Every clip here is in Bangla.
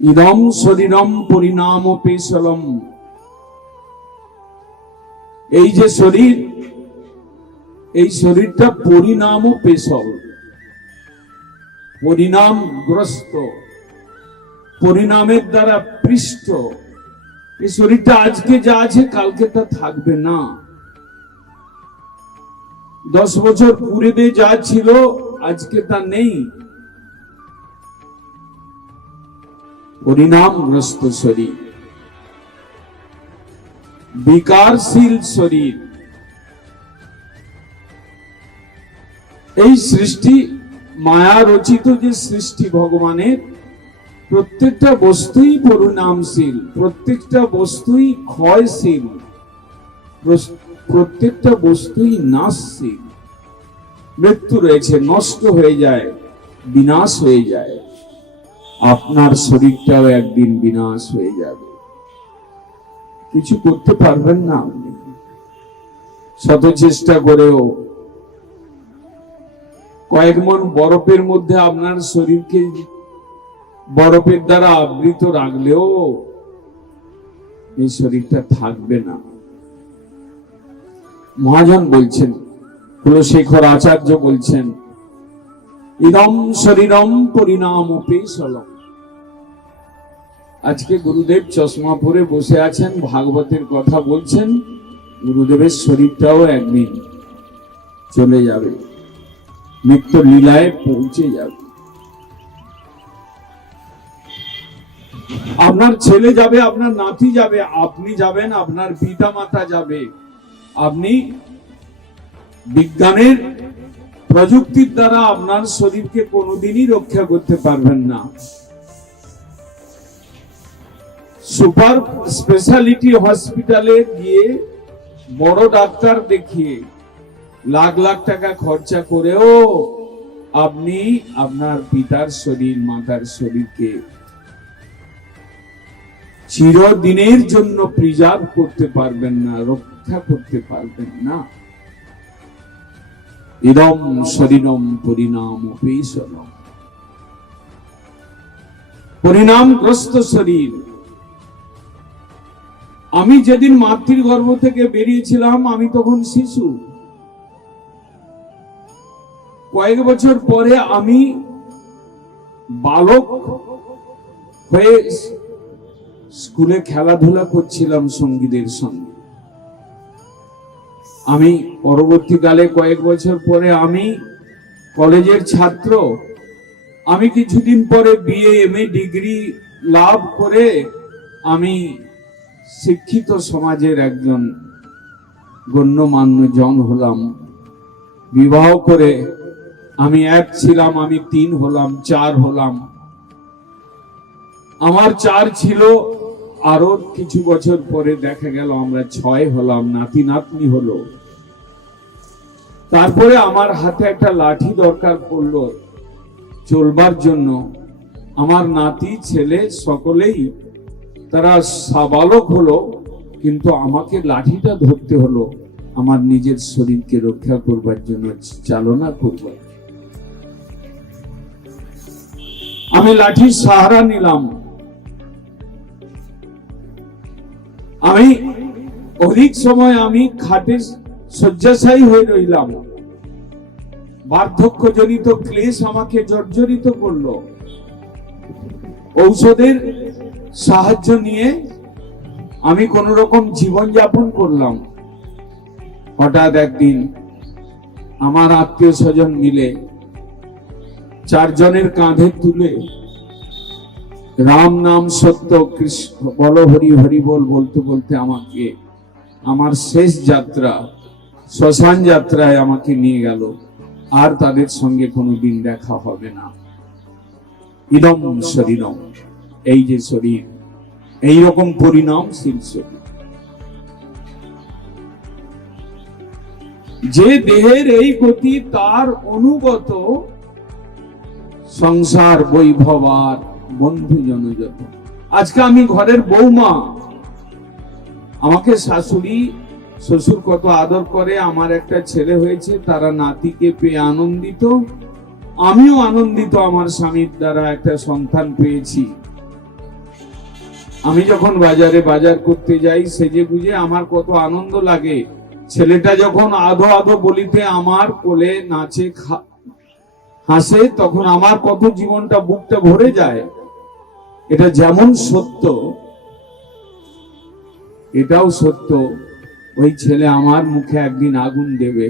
ইদম শরীরম পরিণাম পেশলম। এই যে শরীর, এই শরীরটা পরিণাম পেশল, পরিণামগ্রস্ত, পরিণামের দ্বারা পৃষ্ঠ। এই শরীরটা আজকে যা আছে কালকে তা থাকবে না। 10 বছর পূর্বে যা ছিল আজকে তা নেই। পরিণামগ্রস্ত শরীর, বিকারশীল শরীর। এই সৃষ্টি মায়া রচিত যে সৃষ্টি ভগবানের, প্রত্যেকটা বস্তুই পরিণামশীল, প্রত্যেকটা বস্তুই ক্ষয়শীল, প্রত্যেকটা বস্তুই নাশশীল। মৃত্যু রয়েছে, নষ্ট হয়ে যায়, বিনাশ হয়ে যায়। আপনার শরীরটাও একদিন বিনাশ হয়ে যাবে, কিছু করতে পারবেন না আপনি শত চেষ্টা করেও। কয়েক মন বরফের মধ্যে আপনার শরীরকে বরফের দ্বারা আবৃত রাখলেও এই শরীরটা থাকবে না। মহাজন বলছেন, কুলশেখর আচার্য বলছেন, ইদম শরীরম পরিণাম পেশলম। আজকে গুরুদেব চশমা পরে বসে আছেন, ভাগবতের কথা বলছেন। গুরুদেবের শরীরটাও একদিন চলে যাবে, মৃত্যু লীলায় পৌঁছে যাবে। আপনার ছেলে যাবে, আপনার নাতি যাবে, আপনি যাবেন, আপনার পিতা মাতা যাবে। আপনি বিজ্ঞানের প্রযুক্তির দ্বারা আপনার শরীরকে কোনোদিনই রক্ষা করতে পারবেন না। সুপার স্পেশালিটি হসপিটালে গিয়ে বড় ডাক্তার দেখিয়ে লাখ লাখ টাকা খরচা করেও আপনি আপনার পিতার শরীর, মাতার শরীরকে চিরদিনের জন্য প্রিজার্ভ করতে পারবেন না, রক্ষা করতে পারবেন না। ইদম শরীরম পরিণাম পেশলম। পরিণামগ্রস্ত শরীর। আমি যেদিন মাতৃ গর্ভ থেকে বেরিয়েছিলাম, আমি তখন শিশু। কয়েক বছর পরে আমি বালক হয়ে স্কুলে খেলাধুলা করছিলাম সঙ্গীদের সঙ্গে। আমি পরবর্তীকালে কয়েক বছর পরে আমি কলেজের ছাত্র। আমি কিছুদিন পরে বিএ এমএ ডিগ্রি লাভ করে আমি শিক্ষিত সমাজের একজন গণ্যমান্য জন হলাম। বিবাহ করে আমি 1 ছিলাম, আমি 3 হলাম, 4 হলাম। আমার 4 ছিল, আরো কিছু বছর পরে দেখা গেল আমরা 6 হলাম, নাতি নাতনি হলো। তারপরে আমার হাতে একটা লাঠি দরকার পড়লো চলবার জন্য। আমার নাতি ছেলে সকলেই তারা সাবালক হলো, কিন্তু আমাকে লাঠিটা ধরতে হলো আমার নিজের শরীরকে রক্ষা করবার জন্য, চালনা করবার। আমি লাঠির সাহারা নিলাম। আমি অধিক সময় আমি খাটে শয্যাশায়ী হয়ে রইলাম। বার্ধক্যজনিত ক্লেশ আমাকে জর্জরিত করলো। ঔষধের সাহায্য নিয়ে আমি কোন রকম জীবন যাপন করলাম। হঠাৎ একদিন আমার আত্মীয় স্বজন মিলে 4 জনের কাঁধে তুলে রাম নাম সত্য কৃষ্ণ বল হরি হরি বল বলতে বলতে আমাকে আমার শেষ যাত্রা, শ্মশান যাত্রায় আমাকে নিয়ে গেল। আর তাদের সঙ্গে কোনোদিন দেখা হবে না। ইদম শরীরম, এই যে শরীর, এইরকম পরিণামশীল শরীর। যে দেহের এই গতি, তার অনুগত সংসার বৈভব আর বন্ধু জনযত। আজকে আমি ঘরের বৌমা, আমাকে শাশুড়ি শ্বশুর কত আদর করে। আমার একটা ছেলে হয়েছে, তারা নাতিকে পেয়ে আমি যখন বাজারে বাজার করতে যাই সেজে বুঝে আমার কত আনন্দ লাগে। ছেলেটা যখন আধো আধো বলিতে আমার কোলে নাচে হাসে, তখন আমার কত জীবনটা বুকটা ভরে যায়। এটা যেমন সত্য, এটাও সত্য, ওই ছেলে আমার মুখে একদিন আগুন দেবে।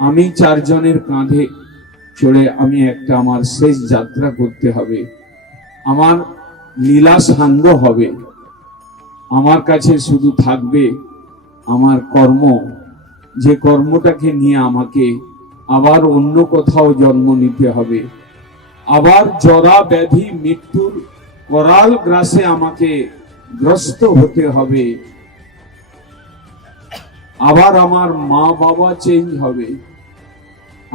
আমি 4 জনের কাঁধে চড়ে আমি একটা আমার শেষ যাত্রা করতে হবে। আমার লীলা সাঙ্গ হবে। আমার কাছে শুধু থাকবে আমার কর্ম, যে কর্মটাকে নিয়ে আমাকে আবার অন্য কোথাও জন্ম নিতে হবে। আবার জরা ব্যাধি মৃত্যুর করাল গ্রাসে আমাকে গ্রস্ত হতে হবে। আবার আমার মা বাবা চেঞ্জ হবে,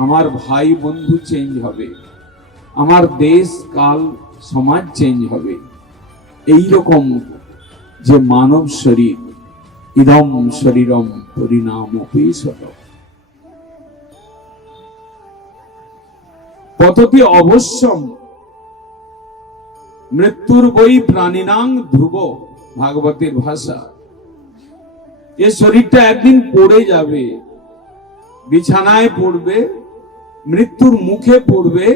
আমার ভাই বন্ধু চেঞ্জ হবে, আমার দেশ কাল সমাজ চেঞ্জ হবে। এই রকম যে মানব শরীর, ইদম শরীরম পরিণামপি সত পততি অবশ্যম মৃত্যুর বই প্রাণিনাং ধ্রুব, ভাগবতের ভাষা। এ শরীরটা একদিন পড়ে যাবে, বিছানায় পড়বে, মৃত্যুর মুখে পড়বে,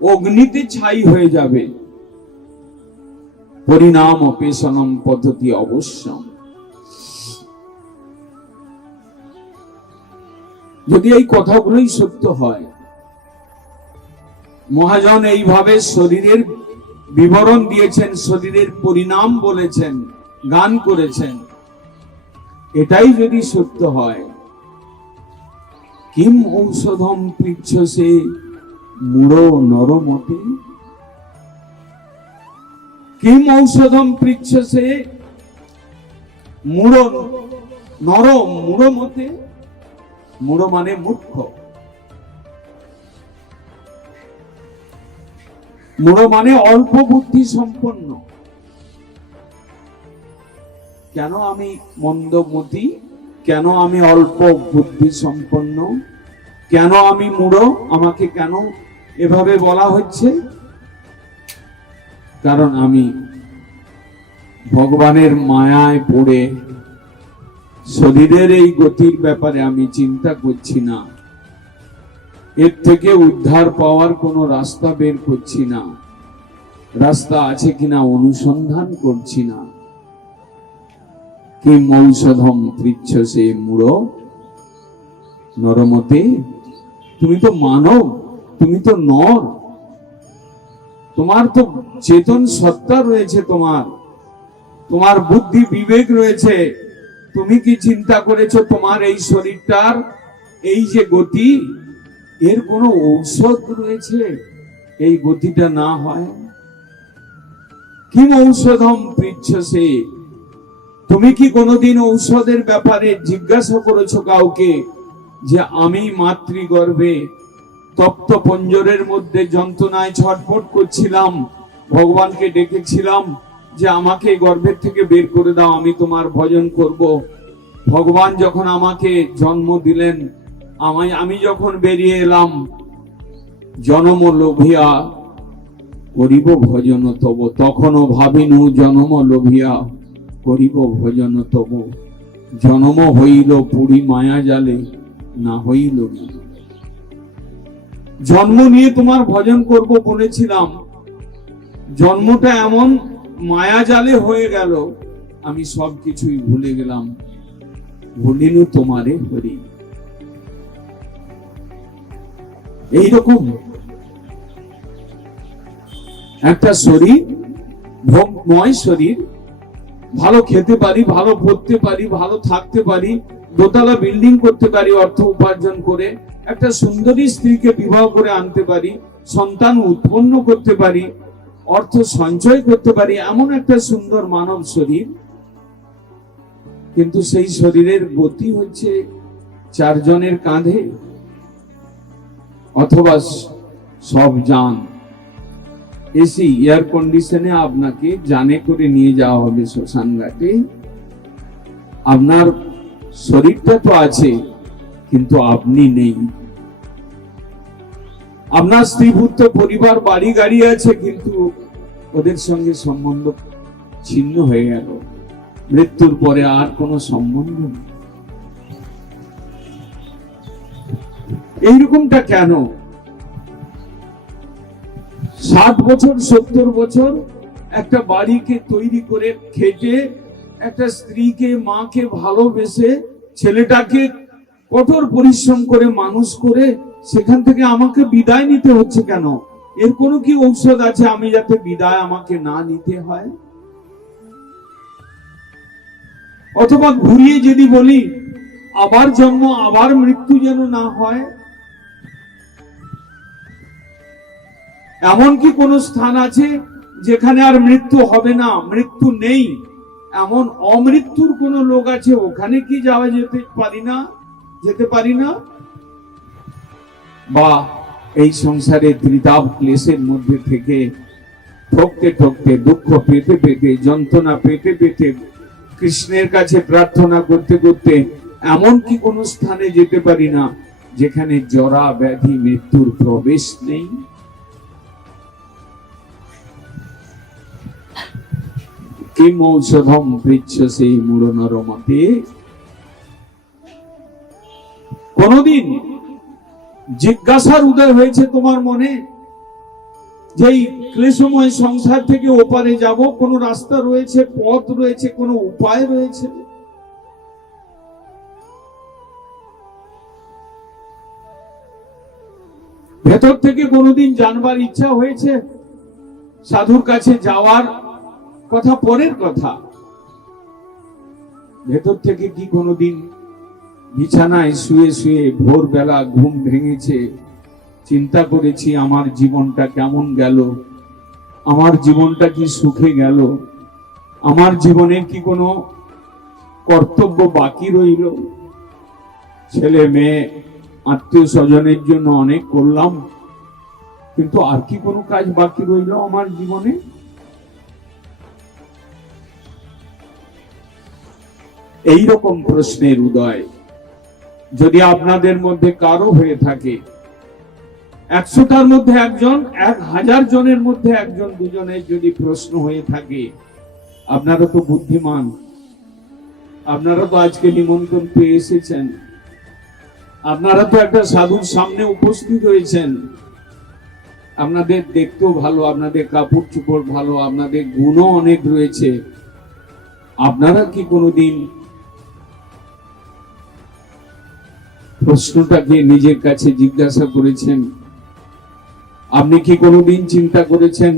অগ্নিতে ছাই হয়ে যাবে। পরিণাম অপেশনম পদ্ধতি অবশ্যম। যদি এই কথাগুলোই সত্য হয়, মহাজন এইভাবে শরীরের বিবরণ দিয়েছেন, শরীরের পরিণাম বলেছেন, গান করেছেন, এটাই যদি সত্য হয়, কিম ঔষধম পৃচ্ছসে মূঢ় নরমতে, কিম ঔষধম পৃচ্ছসে মূঢ় নর মূঢ়মতে। মূঢ় মানে মূর্খ, মূঢ় মানে অল্প বুদ্ধি সম্পন্ন। কেন আমি মন্দমতি, কেন আমি অল্প বুদ্ধি সম্পন্ন, কেন আমি মূঢ়, আমাকে কেন এভাবে বলা হচ্ছে? কারণ আমি ভগবানের মায়ায় পড়ে শরীরের এই গতির ব্যাপারে আমি চিন্তা করছি না, এর থেকে উদ্ধার পাওয়ার কোনো রাস্তা বের করছি না, রাস্তা আছে কিনা অনুসন্ধান করছি না। কিম ঔষধম পৃচ্ছসে মূঢ় নরমতে। তুমি তো মানব, তুমি তো নর, তোমার তো চেতন সত্তা রয়েছে, তোমার বুদ্ধি বিবেক রয়েছে। তুমি কি চিন্তা করেছো তোমার এই শরীরটার এই যে গতি, এর কোনো ঔষধ রয়েছে এই গতিটা না হয়? কিম ঔষধম পৃচ্ছসে। তুমি কি কোনোদিন ঔষধের ব্যাপারে জিজ্ঞাসা করেছো কাউকে, যে আমি মাতৃগর্ভে তপ্ত পঞ্জরের মধ্যে যন্ত্রণায় ছটফট করছিলাম, ভগবানকে ডেকেছিলাম যে আমাকে গর্ভের থেকে বের করে দাও, আমি তোমার ভজন করব। ভগবান যখন আমাকে জন্ম দিলেন, আমি যখন বেরিয়ে এলাম, জনম লোভিয়া করিব ভজন তব, তখনও ভাবিনু জনম লোভিয়া করিব ভজন তব। জনম হইল পুরী মায়া জালে, না হইল জন্ম নিয়ে তোমার ভজন করব বলেছিলাম, জন্মটা এমন মায়া জালে হয়ে গেল, আমি সবকিছুই ভুলে গেলাম। ভুলিনু তোমারে হরি। এইরকম একটা শরীর, ভোগময় শরীর, ভালো খেতে পারি, ভালো পড়তে পারি, ভালো থাকতে পারি, দোতলা বিল্ডিং করতে পারি অর্থ উপার্জন করে, একটা সুন্দরী স্ত্রীকে বিবাহ করে আনতে পারি, সন্তান উৎপন্ন করতে পারি, অর্থ সঞ্চয় করতে পারি, এমন একটা সুন্দর মানব শরীর। কিন্তু সেই শরীরের গতি হচ্ছে 4 জনের কাঁধে, অথবা সব যান এসি এয়ার কন্ডিশনে আপনাকে জানে করে নিয়ে যাওয়া হবে শ্মশান ঘাটে। আপনার শরীরটা তো আছে, কিন্তু আপনি নেই। আপনার স্ত্রী পুত্র পরিবার বাড়ি গাড়ি আছে, কিন্তু ওদের সঙ্গে সম্বন্ধ ছিন্ন হয়ে গেল, মৃত্যুর পরে আর কোনো সম্বন্ধ নেই। এইরকমটা কেন? 60 বছর 70 বছর একটা বাড়িকে তৈরি করে খেটে, একটা স্ত্রীকে মাকে ভালোবেসে, ছেলেটাকে কঠোর পরিশ্রম করে মানুষ করে, সেখান থেকে আমাকে বিদায় নিতে হচ্ছে কেন? এর কোনো কি ঔষধ আছে আমি যাতে বিদায় আমাকে না নিতে হয়? অথবা ঘুরিয়ে যদি বলি, আবার জন্ম আবার মৃত্যু যেন না হয়। এমন কি কোন স্থান আছে যেখানে আর মৃত্যু হবে না, মৃত্যু নেই? এমন অমৃত্যুর কোন লোক আছে? ওখানে কি যাওয়া যেতে পারি না? বা এই সংসারে ত্রিতাপ ক্লেশের মধ্যে থেকে ঠকতে ঠকতে, দুঃখ পেতে পেতে, যন্ত্রণা পেতে পেতে, কৃষ্ণের কাছে প্রার্থনা করতে করতে এমন কি কোন স্থানে যেতে পারি না যেখানে জরা ব্যাধি মৃত্যুর প্রবেশ নেই? কিম ঔষধম পৃচ্ছসে মূঢ় নরমতে। কোনদিন জিজ্ঞাসার উদয় হয়েছে তোমার মনে যে এই ক্লেশময় সংসার থেকে ওপারে যাব, কোন রাস্তা রয়েছে, পথ রয়েছে, কোন উপায় রয়েছে? ভেতর থেকে কোনদিন জানবার ইচ্ছা হয়েছে? সাধুর কাছে যাওয়ার কথা পরের কথা, ভেতর থেকে কি কোনদিন বিছানায় শুয়ে শুয়ে ভোরবেলা ঘুম ভেঙেছে, চিন্তা করেছি আমার জীবনটা কেমন গেল, আমার জীবনটা কি সুখে গেল, আমার জীবনের কি কোনো কর্তব্য বাকি রইল? ছেলে মেয়ে আত্মীয় স্বজনের জন্য অনেক করলাম, কিন্তু আর কি কোনো কাজ বাকি রইল আমার জীবনে? এই রকম প্রশ্নের উদয় যদি আপনাদের মধ্যে কারো হয়ে থাকে, 100টার মধ্যে একজন, 1000 জনের মধ্যে একজন দুজনের যদি প্রশ্ন হয়ে থাকে, আপনারা তো বুদ্ধিমান, আপনারা তো আজকে নিমন্ত্রণ পেয়ে এসেছেন, আপনারা তো একটা সাধুর সামনে উপস্থিত হয়েছেন, আপনাদের দেখতেও ভালো, আপনাদের কাপড় চোপড় ভালো, আপনাদের গুণও অনেক রয়েছে। আপনারা কি কোনোদিন প্রশ্নটাকে নিজের কাছে জিজ্ঞাসা করেছেন? আপনি কি কোনোদিন চিন্তা করেছেন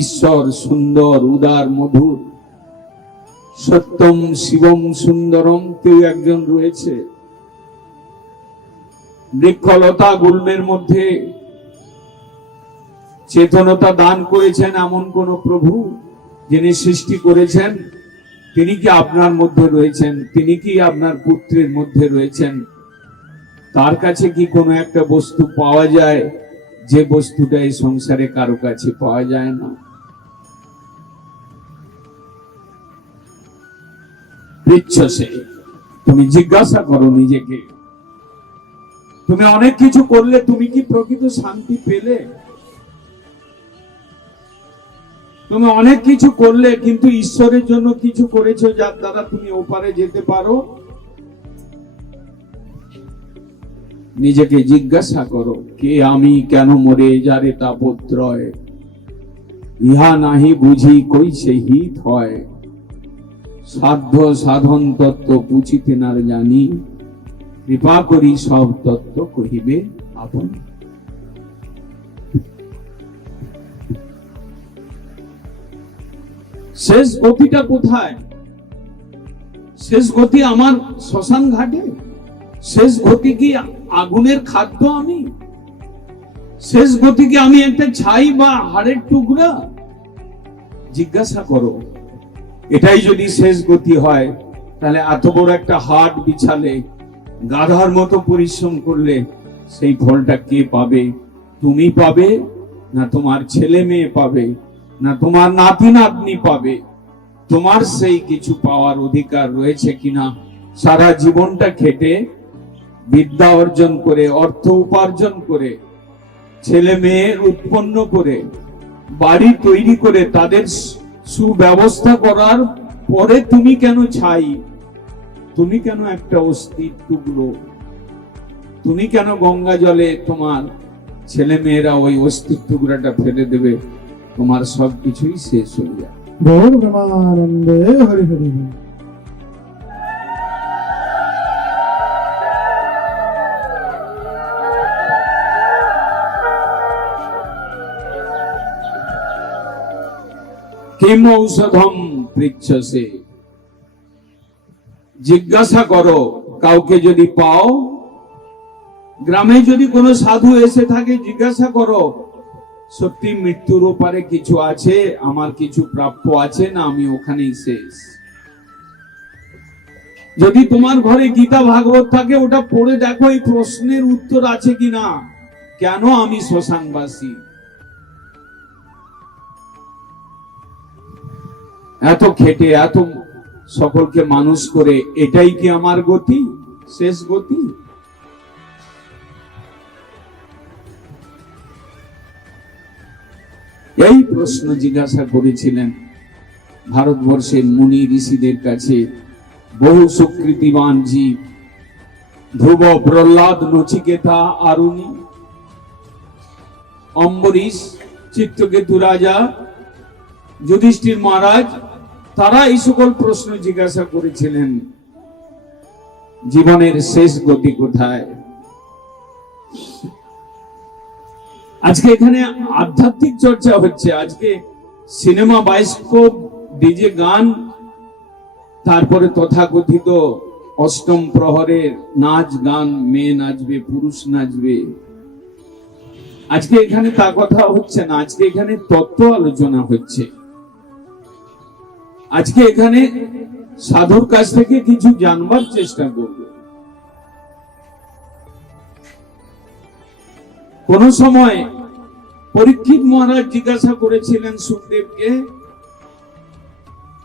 ঈশ্বর সুন্দর, উদার, মধুর, সত্যম শিবম সুন্দরম কেউ একজন রয়েছে? বৃক্ষলতা গুল্মের মধ্যে চেতনতা দান করেছেন এমন কোন প্রভু যিনি সৃষ্টি করেছেন, তিনি কি আপনার মধ্যে রয়েছেন? তিনি কি আপনার পুত্রের মধ্যে রয়েছেন? তার কাছে কি কোনো একটা বস্তু পাওয়া যায় যে বস্তুটা এই সংসারে কারো কাছে পাওয়া যায় না? পৃচ্ছসে, তুমি জিজ্ঞাসা করো নিজেকে, তুমি অনেক কিছু করলে তুমি কি প্রকৃত শান্তি পেলে? তুমি অনেক কিছু করলে কিন্তু ঈশ্বরের জন্য কিছু করেছো যার দ্বারা তুমি ওপারে যেতে পারো? নিজেকে জিজ্ঞাসা করো, কে আমি, কেন মরে যারে তাপত্রয়, ইহা নাহি বুঝি কইছে হিত হয়, সাধ্য সাধন তত্ত্ব পুছিতে না জানি, কৃপা করি সব তত্ত্ব কহিবে আপন। শেষ গতিটা কোথায়? শেষ গতি আমার শ্মশান ঘাটে? শেষ গতি কি আগুনের খাদ্য আমি? শেষ গতি কি আমি একটা ছাই বা হাড়ের টুকরা? জিজ্ঞাসা করো, এটাই যদি শেষ গতি হয়, তাহলে এত বড় একটা হাট বিছালে, গাধার মতো পরিশ্রম করলে সেই ফলটা কে পাবে? তুমি পাবে, না তোমার ছেলে মেয়ে পাবে, না তোমার নাতি নাতনি পাবে? তোমার সেই কিছু পাওয়ার অধিকার রয়েছে কিনা? সারা জীবনটা খেটে, বিদ্যা অর্জন করে, অর্থ উপার্জন করে, ছেলে মেয়ের উৎপন্ন করে, বাড়ি তৈরি করে, তাদের সুব্যবস্থা করার পরে তুমি কেন ছাই, তুমি কেন একটা অস্থির টুকরো, তুমি কেন গঙ্গা জলে তোমার ছেলে মেয়েরা ওই অস্থির টুকরাটা ফেলে দেবে, তোমার সবকিছুই শেষ হয়ে যাবে। গৌর ব্রহ্মানন্দে হরি হরি। কিম ঔষধম পৃচ্ছসে, জিজ্ঞাসা করো কাউকে যদি পাও, গ্রামে যদি কোনো সাধু এসে থাকে জিজ্ঞাসা করো সত্যি মৃত্যুর ওপারে কিছু আছে, আমার কিছু প্রাপ্য আছে না আমি ওখানেই শেষ। যদি তোমার ঘরে গীতা ভাগবত থাকে ওটা পড়ে দেখো এই প্রশ্নের উত্তর আছে কিনা, কেন আমি শ্মশানবাসী, এত খেটে এত সকলকে মানুষ করে এটাই কি আমার গতি, শেষ গতি? এই প্রশ্ন জিজ্ঞাসা করেছিলেন ভারতবর্ষের মুনি ঋষিদের কাছে বহু সুকৃতিবান জীব, ধ্রুব, প্রহ্লাদ, নচিকেতা, আরুণি, অম্বরীশ, চিত্তকেতু রাজা, যুধিষ্ঠির মহারাজ, তারা এই সকল প্রশ্ন জিজ্ঞাসা করেছিলেন জীবনের শেষ গতি কোথায়। আজকে এখানে আধ্যাত্মিক চর্চা হচ্ছে, আজকে সিনেমা, বায়োস্কোপ, ডিজে গান, তারপরে তথাকথিত অষ্টম প্রহরের নাচ গান, মেয়ে নাচবে, পুরুষ নাচবে। আজকে এখানে তা কথা হচ্ছে না, আজকে এখানে তত্ত্ব আলোচনা হচ্ছে। আজকে এখানে সাধুর কাছ থেকে কিছু জানবার চেষ্টা করব। কোন সময় পরীক্ষিত মহারাজ জিজ্ঞাসা করেছিলেন সুখদেবকে,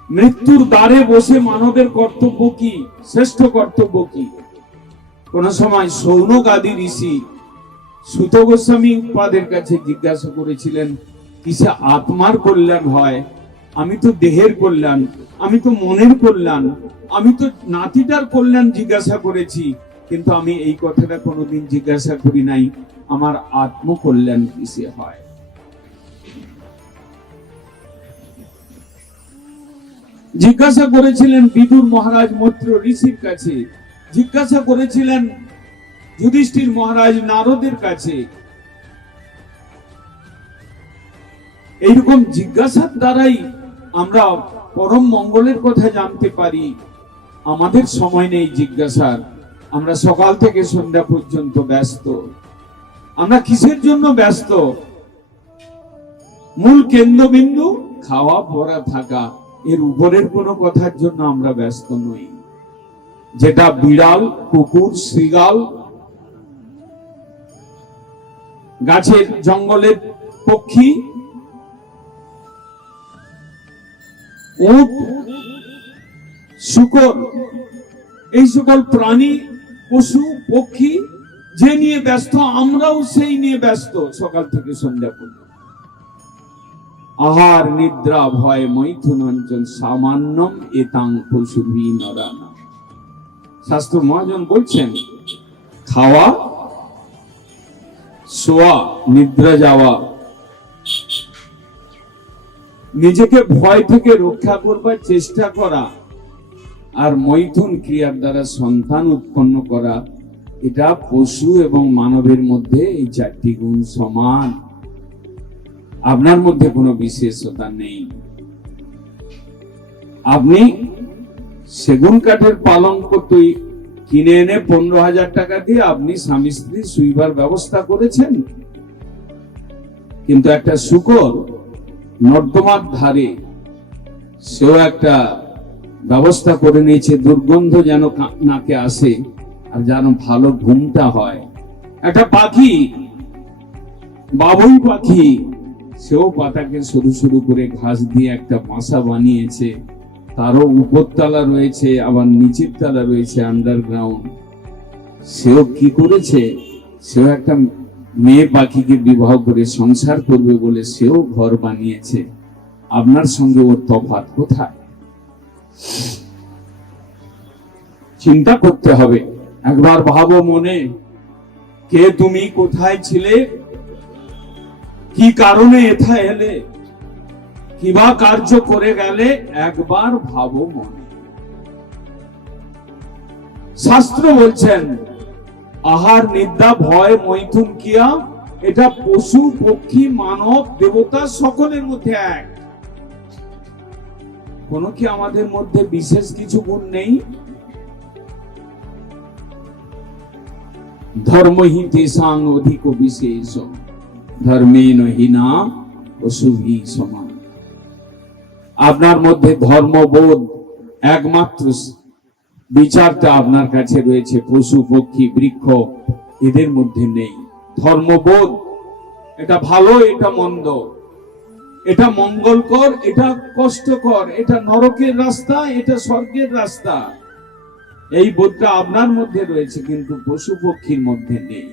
মৃত্যুর দ্বারে বসে মানবের কর্তব্য কি, শ্রেষ্ঠ কর্তব্য কি? কোন সময় শৌনক আদি ঋষি সুত গোস্বামী উপাদের কাছে জিজ্ঞাসা করেছিলেন, কিসে আত্মার কল্যাণ হয়? আমি তো দেহের কল্যাণ, আমি তো মনের কল্যাণ, আমি তো নাতিটার কল্যাণ জিজ্ঞাসা করেছি, কিন্তু আমি এই কথাটা কোনোদিন জিজ্ঞাসা করি নাই আমার আত্মকল্যাণ কিসে হয়। জিজ্ঞাসা করেছিলেন বিদুর মহারাজ মৈত্র ঋষির কাছে, জিজ্ঞাসা করেছিলেন যুধিষ্ঠির মহারাজ নারদের কাছে। এইরকম জিজ্ঞাসার দ্বারাই আমরা পরম মঙ্গলের কথা জানতে পারি। আমাদের সময় নেই জিজ্ঞাসার, আমরা সকাল থেকে সন্ধ্যা পর্যন্ত ব্যস্ত। আমরা কিসের জন্য ব্যস্ত? মূল কেন্দ্রবিন্দু খাওয়া পড়া থাকা, এর উপরের কোনো কথার জন্য আমরা ব্যস্ত নই। যেটা বিড়াল, কুকুর, শৃগাল, গাছের জঙ্গলের পক্ষী, উট, শূকর, এই সকল প্রাণী, পশু, পক্ষী যে নিয়ে ব্যস্ত, আমরাও সেই নিয়ে ব্যস্ত সকাল থেকে সন্ধ্যা পর্যন্ত। আহার নিদ্রা ভয় মৈথুন অঞ্চল সামান্যম এতাং পশুভি নরানা। শাস্ত্র মহাজন বলছেন, খাওয়া, শোয়া, নিদ্রা যাওয়া, নিজেকে ভয় থেকে রক্ষা করবার চেষ্টা করা, আর মৈথুন ক্রিয়ার দ্বারা সন্তান উৎপন্ন করা, এটা পশু এবং মানবের মধ্যে এই চারটি গুণ সমান। আপনার মধ্যে কোনো বিশেষতা নেই। আপনি সেগুন কাঠের পালঙ্ক কিনে এনে 15,000 টাকা দিয়ে আপনি স্বামী স্ত্রী শুইবার ব্যবস্থা করেছেন, কিন্তু একটা শূকর নর্দমার ধারে সেও একটা ব্যবস্থা করে নিয়েছে, দুর্গন্ধ যেন নাকে আসে আর যেন ভালো ঘুমটা হয়। একটা পাখি, বাবুই পাখি, সেও পাতাকে সরু সরু করে ঘাস দিয়ে একটা বাসা বানিয়েছে, তারও উপরতলা রয়েছে, আবার নিচের তলা রয়েছে, আন্ডারগ্রাউন্ড। সেও কি করেছে, সেও একটা মেয়ে পাখিকে বিবাহ করে সংসার করবে বলে সেও ঘর বানিয়েছে। আপনার সঙ্গে ওর তফাৎ কোথায়? চিন্তা করতে হবে। একবার ভাবো মনে, কে তুমি, কোথায় ছিলে, কি কারণে এথায় এলে, কিবা কার্য করে গেলে, একবার ভাবো মনে। শাস্ত্র বলছেন আহার নিদ্রা ভয় মৈথুন কিয়া, এটা পশু পক্ষী মানব দেবতা সকলের মধ্যে এক। কোনো কি আমাদের মধ্যে বিশেষ কিছু গুণ নেই? ধর্মহি তেষাং অধিক বিশেষ, ধর্মেন হীনা পশুভি সমান। আপনার মধ্যে ধর্মবোধ একমাত্র বিচারটা আপনার কাছে রয়েছে, পশু পক্ষী বৃক্ষ এদের মধ্যে নেই। ধর্মবোধ, এটা ভালো, এটা মন্দ, এটা মঙ্গলকর, এটা কষ্টকর, এটা নরকের রাস্তা, এটা স্বর্গের রাস্তা, এই বোধটা আপনার মধ্যে রয়েছে, কিন্তু পশু পক্ষীর মধ্যে নেই।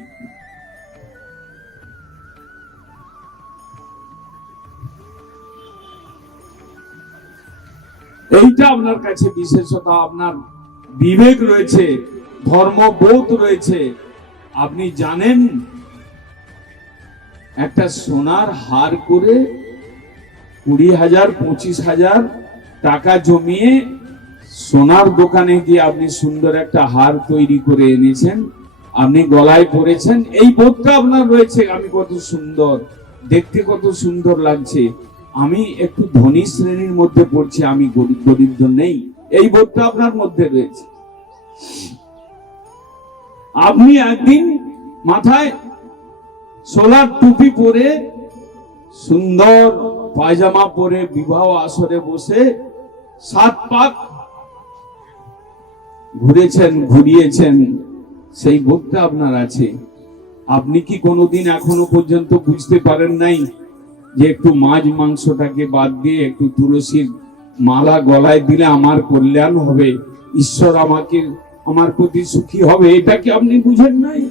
এইটা আপনার কাছে বিশেষতা, আপনার বিবেক রয়েছে, ধর্মবোধ রয়েছে। আপনি জানেন একটা সোনার হার করে 20,000 25,000 টাকা জমিয়ে সোনার দোকানে গিয়ে আপনি সুন্দর একটা হার তৈরি করে এনেছেন, আপনি গলায় পরেছেন, এই বোধটা আপনার রয়েছে, আমি কত সুন্দর দেখতে, কত সুন্দর লাগছে, আমি একটু ধনী শ্রেণীর মধ্যে পড়ছি, আমি গরিব দরিদ্র নেই, এই বোধটা আপনার মধ্যে রয়েছে। আপনি একদিন মাথায় সোলার টুপি পরে, সুন্দর পায়জামা পরে বিবাহ আসরে বসে 7 পাক ঘুরেছেন, ঘুরিয়েছেন, সেই বোধটা আপনার আছে। আপনি কি কোনোদিন এখনো পর্যন্ত বুঝতে পারেন নাই যে একটু মাছ মাংসটাকে বাদ দিয়ে একটু তুলসীর মালা গলায় দিলে আমার কল্যাণ হবে, ঈশ্বর আমার প্রতি সুখী হবে? এটা কি আপনি বুঝেন নাই?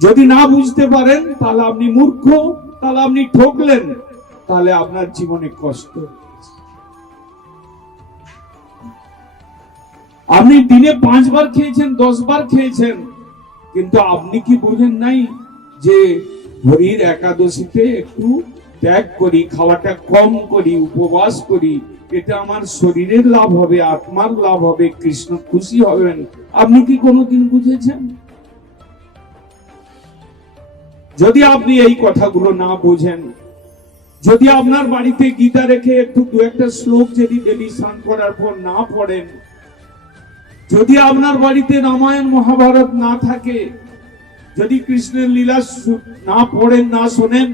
যদি না বুঝতে পারেন তাহলে আপনি মূর্খ, তাহলে আপনি ঠকলেন, তাহলে আপনার জীবনে কষ্ট। আপনি দিনে 5 বার খেয়েছেন, 10 বার খেয়েছেন, কিন্তু আপনি কি বুঝেন নাই যে হরির একাদশীতে একটু ত্যাগ করি, খাওয়াটা কম করি, উপবাস করি, এটা আমার শরীরের লাভ হবে, আত্মার লাভ হবে, কৃষ্ণ খুশি হবেন? আপনি কি কোনোদিন বুঝেছেন? যদি আপনি এই কথাগুলো না বোঝেন, যদি আপনার বাড়িতে গীতা রেখে একটু 2-একটা শ্লোক যদি ডেলি স্নান করার পর না পড়েন, যদি আপনার বাড়িতে রামায়ণ মহাভারত না থাকে, যদি কৃষ্ণের লীলা না পড়েন, না শোনেন,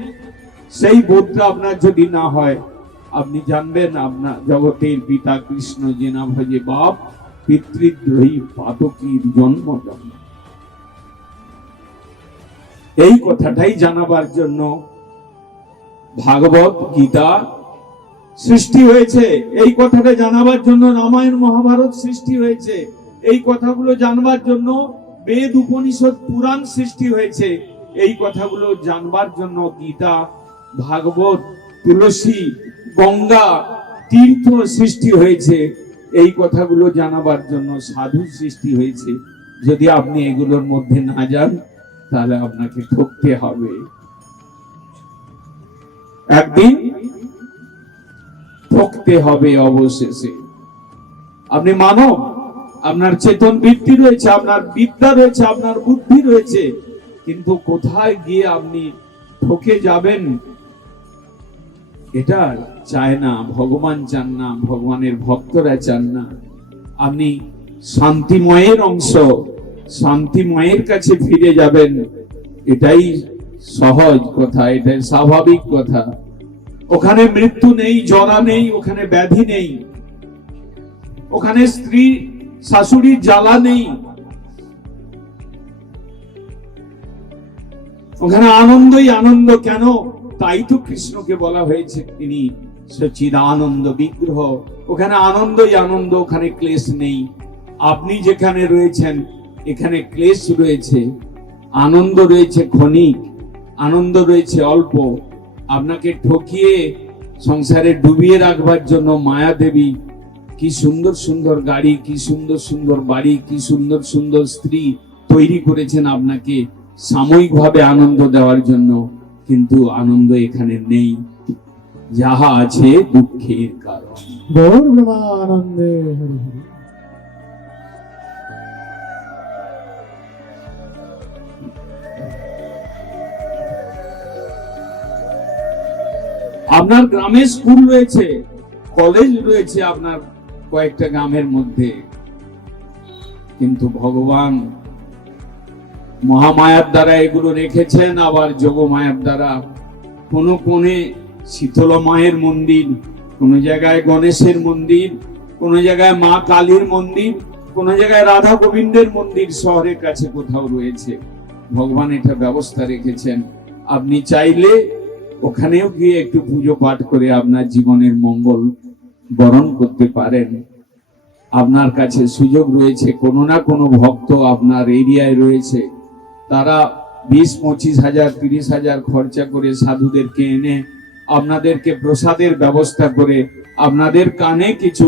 সেই বোধটা আপনার যদি না হয়, আপনি জানবেন আপনার জগতের পিতা কৃষ্ণ যে না ভজে বাপ, পিতৃদ্রোহী পাতকীর জন্ম জন্ম। এই কথাটাই জানাবার জন্য ভাগবত গীতা সৃষ্টি হয়েছে, এই কথাটা জানাবার জন্য রামায়ণ মহাভারত সৃষ্টি হয়েছে, এই কথাগুলো জানবার জন্য বেদ উপনিষদ পুরাণ সৃষ্টি হয়েছে, এই কথাগুলো জানবার জন্য গীতা ভাগবত তুলসী গঙ্গা তীর্থ সৃষ্টি হয়েছে, এই কথাগুলো জানাবার জন্য সাধু সৃষ্টি হয়েছে। যদি আপনি এগুলোর মধ্যে না যান তাহলে আপনাকে ঠকতে হবে, একদিন ঠকতে হবে অবশেষে। আপনি মানব, আপনার চেতন বৃত্তি রয়েছে, আপনার বিদ্যা রয়েছে, আপনার বুদ্ধি রয়েছে, কিন্তু কোথায় গিয়ে আপনি ঠকে যাবেন এটা চায় না ভগবান, চান না ভগবানের ভক্তরা, চান না। আপনি শান্তিময়ের অংশ, শান্তিময়ের কাছে ফিরে যাবেন, এটাই সহজ কথা, এটাই স্বাভাবিক কথা। ওখানে মৃত্যু নেই, জরা নেই, ওখানে ব্যাধি নেই, ওখানে স্ত্রী শাশুড়ির জ্বালা নেই, ওখানে আনন্দই আনন্দ। কেন? তাই তো কৃষ্ণকে বলা হয়েছে তিনি সচ্চিদানন্দ বিগ্রহ। ওখানে আনন্দই আনন্দ, ওখানে ক্লেশ নেই। আপনি যেখানে রয়েছেন এখানে ক্লেশ রয়েছে, আনন্দ রয়েছে ক্ষণিক, আনন্দ রয়েছে অল্প। আপনাকে ঠকিয়ে সংসারে ডুবিয়ে রাখবার জন্য মায়া দেবী কি সুন্দর সুন্দর গাড়ি, কি সুন্দর সুন্দর বাড়ি, কি সুন্দর সুন্দর স্ত্রী তৈরি করেছেন আপনাকে সাময়িকভাবে আনন্দ দেওয়ার জন্য, কিন্তু আনন্দ এখানে নেই। যাহা আছে দুঃখের কারণ। গৌর ব্রহ্মানন্দে হরি হরি। আপনার গ্রামে স্কুল রয়েছে, কলেজ রয়েছে আপনার কয়েকটা গ্রামের মধ্যে, কিন্তু ভগবান মহামায়ার দ্বারা এগুলো রেখেছেন, আবার যোগমায়ার দ্বারা কোন কোণে শীতল মায়ের মন্দির, কোন জায়গায় গণেশের মন্দির, কোন জায়গায় মা কালীর মন্দির, কোন জায়গায় রাধা গোবিন্দের মন্দির শহরের কাছে কোথাও রয়েছে। ভগবান এটা ব্যবস্থা রেখেছেন, আপনি চাইলে ওখানেও গিয়ে একটু পুজো পাঠ করে আপনার জীবনের মঙ্গল বরণ করতে পারেন। আপনার কাছে সুযোগ রয়েছে, কোনো না কোনো ভক্ত আপনার এরিয়ায় রয়েছে, তারা 20-25 হাজার 30 হাজার খরচা করে সাধুদেরকে এনে আপনাদেরকে প্রসাদের ব্যবস্থা করে আপনাদের কানে কিছু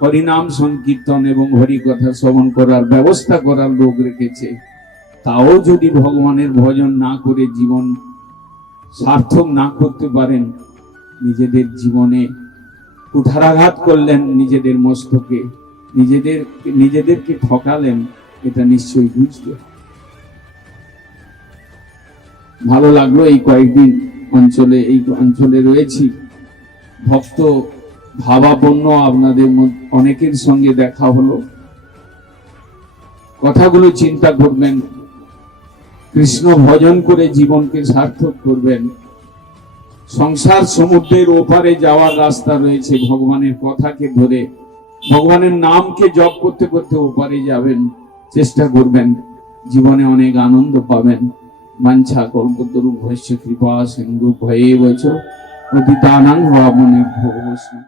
হরিনাম সংকীর্তন এবং হরিকথা শ্রবণ করার ব্যবস্থা করার লোক রেখেছে। তাও যদি ভগবানের ভজন না করে জীবন সার্থক না করতে পারেন, নিজেদের জীবনে কুঠারাঘাত করলেন, নিজেদের মস্তকে নিজেদেরকে ঠকালেন, এটা নিশ্চয়ই বুঝবে। ভালো লাগলো এই কয়েকদিন এই অঞ্চলে রয়েছি, ভক্ত ভাবাপন্ন আপনাদের অনেকের সঙ্গে দেখা হলো। কথাগুলো চিন্তা করবেন, কৃষ্ণ ভজন করে জীবনকে সার্থক করবেন। সংসার সমুদ্রের ওপারে যাওয়ার রাস্তা রয়েছে, ভগবানের কথাকে ধরে ভগবানের নামকে জপ করতে করতে ওপারে যাবেন, চেষ্টা করবেন, জীবনে অনেক আনন্দ পাবেন। বাঞ্ছা কল্পতরু ভৈষ্য কৃপা সিন্ধু ভয়ে বচ পতিতানাং পাবনেভ্যো বৈষ্ণব।